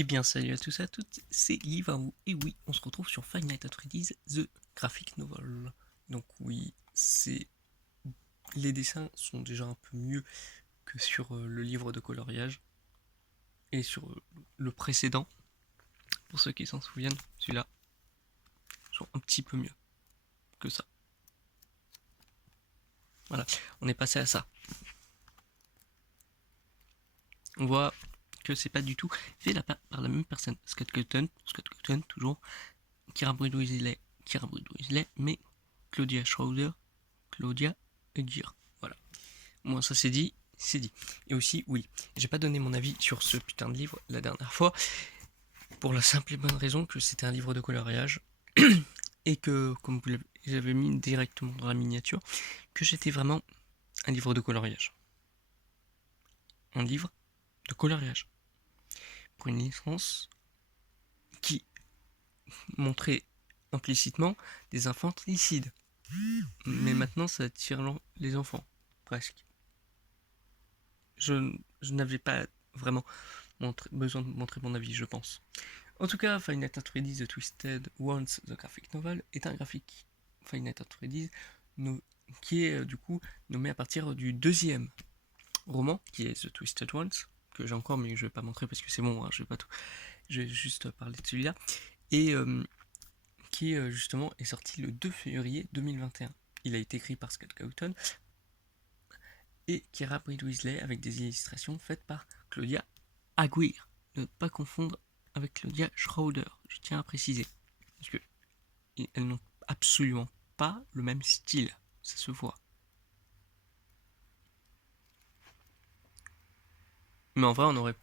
Eh bien, salut à tous et à toutes, c'est Livarou. Et oui, on se retrouve sur Five Nights at Freddy's The Graphic Novel. Donc oui, les dessins sont déjà un peu mieux que sur le livre de coloriage et sur le précédent. Pour ceux qui s'en souviennent, celui-là, sont un petit peu mieux que ça. Voilà, on est passé à ça. On voit que c'est pas du tout fait par la même personne. Scott Cotton toujours, Kira Bridge-Weasley, mais Claudia Schroeder, Claudia Aguirre. Voilà. Moi, ça c'est dit, c'est dit. Et aussi, oui, j'ai pas donné mon avis sur ce putain de livre la dernière fois, pour la simple et bonne raison que c'était un livre de coloriage, et que, comme vous l'avez mis directement dans la miniature, que j'étais vraiment un livre de coloriage. Un livre de coloriage. Pour une licence qui montrait implicitement des infanticides. Mais maintenant, ça attire les enfants, presque. Je n'avais pas vraiment besoin de montrer mon avis, je pense. En tout cas, Five Nights at Freddy's The Twisted Ones, The Graphic Novel, est un graphique Five Nights at Freddy's qui est du coup nommé à partir du deuxième roman, qui est The Twisted Ones, que j'ai encore, mais je vais pas montrer parce que c'est bon, hein, je vais juste parler de celui-là, et qui justement est sorti le 2 février 2021. Il a été écrit par Scott Cawthon et Kira Bridge-Weasley avec des illustrations faites par Claudia Aguirre. Ne pas confondre avec Claudia Schroeder, je tiens à préciser. Parce que elles n'ont absolument pas le même style, ça se voit. Mais en vrai, on aurait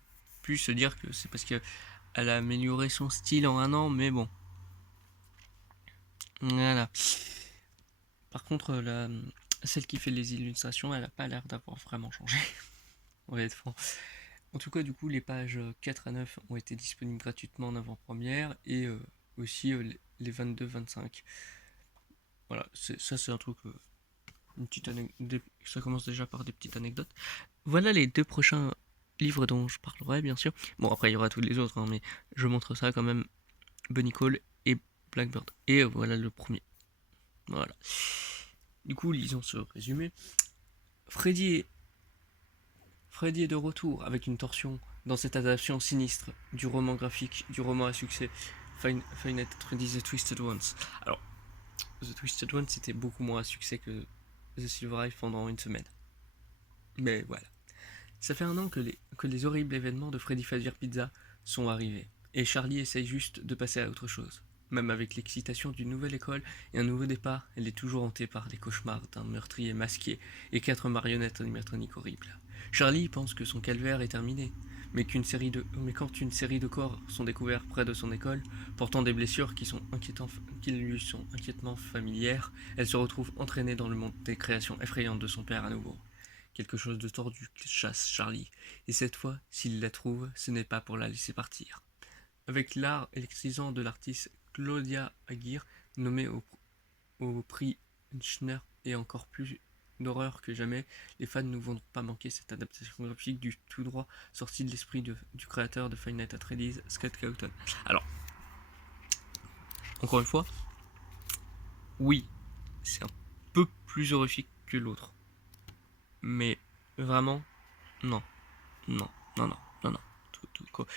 pu se dire que c'est parce qu'elle a amélioré son style en un an, mais bon. Voilà. Par contre, celle qui fait les illustrations, elle n'a pas l'air d'avoir vraiment changé. On va être franc. En tout cas, du coup, les pages 4 à 9 ont été disponibles gratuitement en avant-première et aussi les 22-25. Voilà, ça c'est un truc, une petite ça commence déjà par des petites anecdotes. Voilà les deux prochains livres dont je parlerai, bien sûr. Bon, après il y aura tous les autres, hein, mais je montre ça quand même. Bunny Call et Blackbird. Et voilà le premier. Voilà. Du coup, lisons ce résumé. Freddy est de retour avec une torsion dans cette adaptation sinistre du roman graphique, du roman à succès Five Nights at Freddy's The Twisted Ones. Alors, The Twisted Ones c'était beaucoup moins à succès que The Silver Eye pendant une semaine. Mais voilà. Ça fait un an que les horribles événements de Freddy Fazbear Pizza sont arrivés, et Charlie essaye juste de passer à autre chose. Même avec l'excitation d'une nouvelle école et un nouveau départ, elle est toujours hantée par les cauchemars d'un meurtrier masqué et 4 marionnettes animatroniques horribles. Charlie pense que son calvaire est terminé, mais quand une série de corps sont découverts près de son école, portant des blessures qui lui sont inquiétement familières, elle se retrouve entraînée dans le monde des créations effrayantes de son père à nouveau. Quelque chose de tordu chasse Charlie, et cette fois, s'il la trouve, ce n'est pas pour la laisser partir. Avec l'art électrisant de l'artiste Claudia Aguirre, nommée au prix Schner et encore plus d'horreur que jamais, les fans ne vont pas manquer cette adaptation graphique du tout droit sortie de l'esprit du créateur de Five Nights at Freddy's, Scott Cawthon. Alors, encore une fois, oui, c'est un peu plus horrifique que l'autre. Mais vraiment, non, non, non, non, non, non.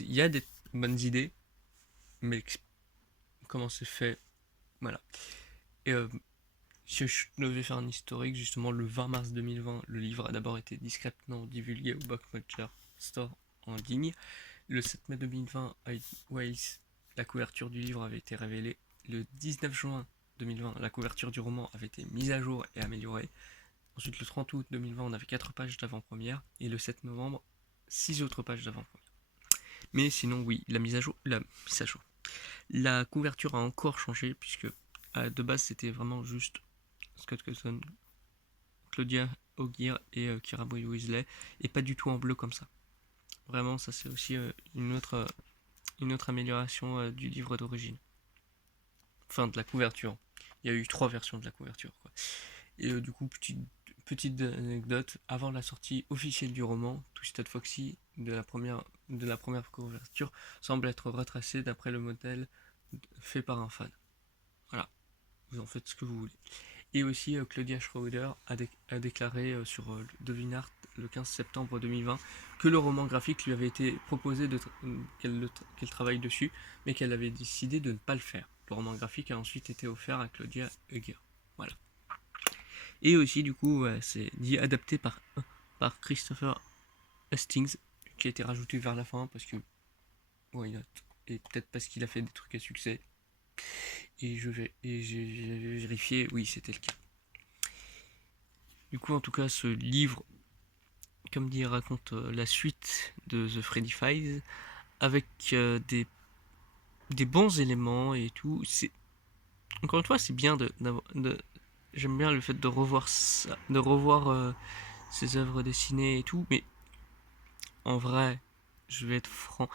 Il y a des bonnes idées, mais comment c'est fait, voilà. Et si je devais faire un historique, justement, le 20 mars 2020, le livre a d'abord été discrètement divulgué au Bookmutcher Store en ligne. Le 7 mai 2020, à Wales, la couverture du livre avait été révélée. Le 19 juin 2020, la couverture du roman avait été mise à jour et améliorée. Ensuite, le 30 août 2020, on avait 4 pages d'avant-première. Et le 7 novembre, 6 autres pages d'avant-première. Mais sinon, oui, la couverture a encore changé, puisque de base, c'était vraiment juste Scott Cawthon, Claudia Aguirre et Kira Bridge-Weasley, et pas du tout en bleu comme ça. Vraiment, ça c'est aussi une autre amélioration du livre d'origine. Enfin, de la couverture. Il y a eu 3 versions de la couverture, quoi. Et du coup, petite anecdote, avant la sortie officielle du roman, Twisted Foxy de la première couverture semble être retracé d'après le modèle fait par un fan. Voilà, vous en faites ce que vous voulez. Et aussi, Claudia Schroeder a déclaré sur Devinart le 15 septembre 2020 que le roman graphique lui avait été proposé qu'elle travaille dessus, mais qu'elle avait décidé de ne pas le faire. Le roman graphique a ensuite été offert à Claudia Heuger. Voilà. Et aussi, du coup, c'est dit adapté par Christopher Hastings, qui a été rajouté vers la fin parce que why not, et peut-être parce qu'il a fait des trucs à succès. Et j'ai vérifié, oui, c'était le cas. Du coup, en tout cas, ce livre, comme dit, raconte la suite de The Freddy Files avec des bons éléments et tout. Encore une fois, c'est bien j'aime bien le fait de revoir ça, de revoir ses œuvres dessinées et tout, mais en vrai, je vais être franc,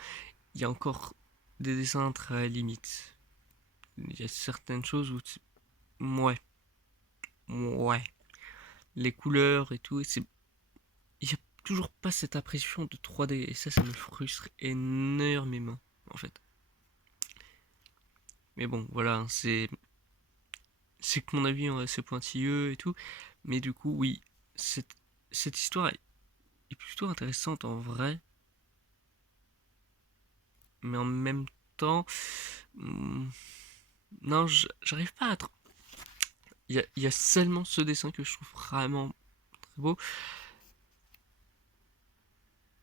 il y a encore des dessins très limites. Il y a certaines choses où ouais, ouais, les couleurs et tout, il n'y a toujours pas cette impression de 3D et ça me frustre énormément en fait. Mais bon, voilà, c'est que mon avis est assez pointilleux et tout, mais du coup, oui, cette histoire est plutôt intéressante en vrai, mais en même temps, non, j'arrive pas à. Il y a seulement ce dessin que je trouve vraiment très beau,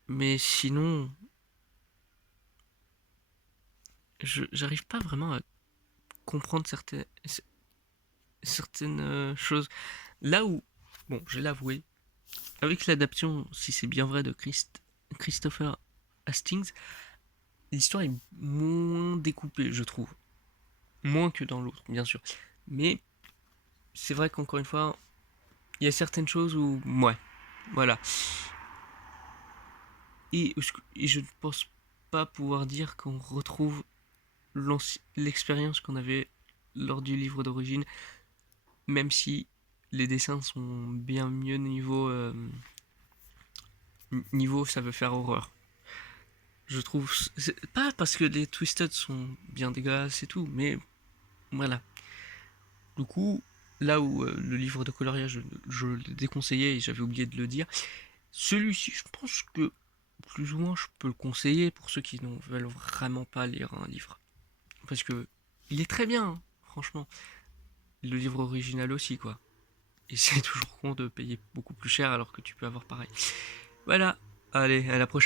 mais sinon, j'arrive pas vraiment à comprendre certaines choses. Là où, bon, je vais l'avouer, avec l'adaptation, si c'est bien vrai, de Christopher Hastings, l'histoire est moins découpée, je trouve. Moins que dans l'autre, bien sûr. Mais c'est vrai qu'encore une fois, il y a certaines choses où, ouais, voilà. Et je ne pense pas pouvoir dire qu'on retrouve l'expérience qu'on avait lors du livre d'origine, même si les dessins sont bien mieux niveau ça veut faire horreur. Je trouve, pas parce que les Twisted sont bien dégueulasses et tout, mais voilà. Du coup, là où le livre de coloriage, je le déconseillais et j'avais oublié de le dire, celui-ci, je pense que plus ou moins je peux le conseiller pour ceux qui ne veulent vraiment pas lire un livre. Parce que il est très bien, hein, franchement. Le livre original aussi, quoi. Et c'est toujours con de payer beaucoup plus cher alors que tu peux avoir pareil. Voilà, allez, à la prochaine.